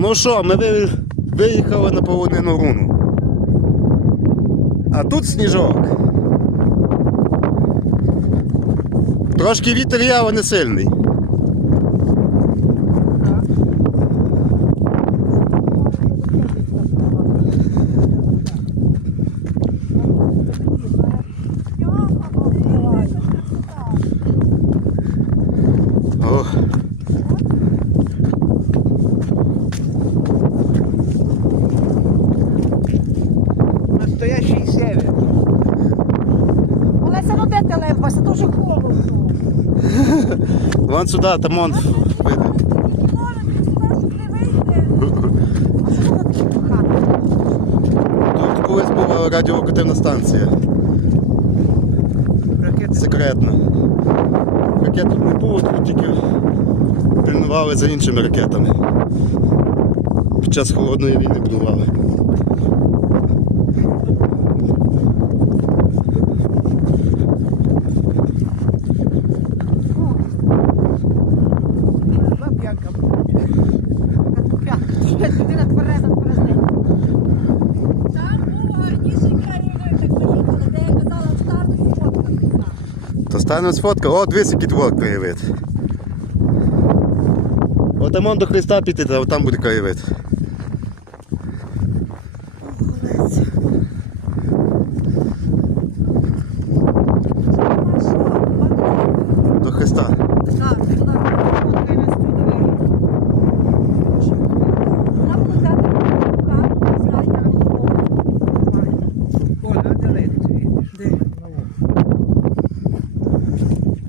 Ну що, ми виїхали на полонину руну. А тут сніжок. Трошки вітер яво не сильний. О, Настоящий север. Олеся, ну де ти? Дуже холодно. вон сюди, там он видно. Тут колись була радіоактивна станція. Ракета. Секретна. Ракет тут не було, тут тільки пильнували за іншими ракетами. Під час холодної війни будували. То станемо сфоткав. О, дивись, який двор краєвид. От там до Христа піти, а вот там буде краєвид. До Христа.